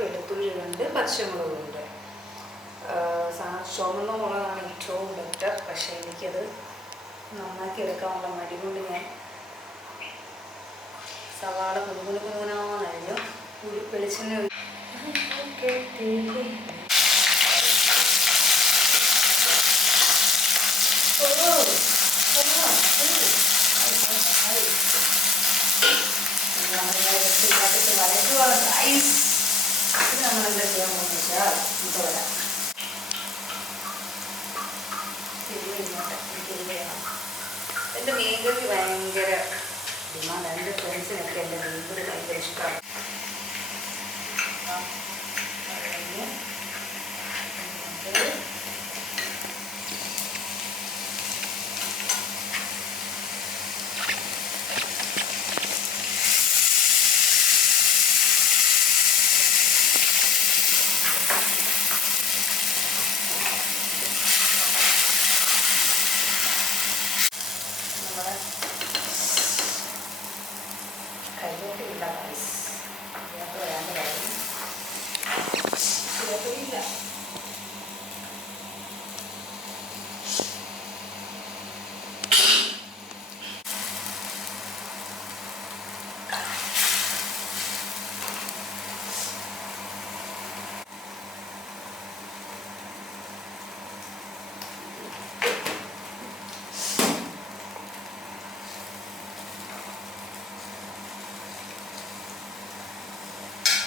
വെളുത്തുള്ളിയുണ്ട് പച്ചമുളകുണ്ട് ചുമന്ന മുളകാണ് ഏറ്റവും ബെറ്റർ പക്ഷേ എനിക്കത് നന്നാക്കി എടുക്കാനുള്ള മടി കൊണ്ട് ഞാൻ സവാള കുനുകുന കുനുകുനാന്നരിഞ്ഞു ഒരു വെളിച്ചെണ്ണ ഓ, വെച്ചിട്ട് വഴറ്റുവാണ് ഐസ് ഇത് നമ്മൾ എന്താ ചെയ്യാൻ പോകുന്നത് വെച്ചാൽ നമുക്ക് വരാം തിരികെ ഇങ്ങോട്ട് തിരികെ ചെയ്യണം എന്റെ മീൻകറി ഭയങ്കര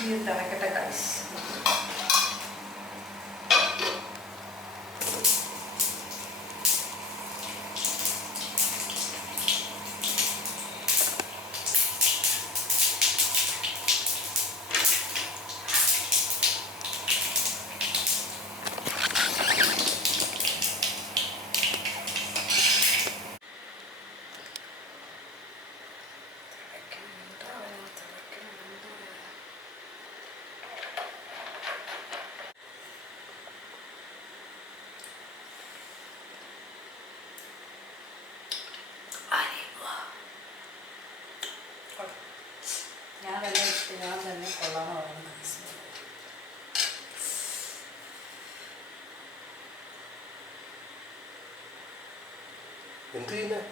Yun talaga guys. എന്ത് ചെയ്യുന്നത്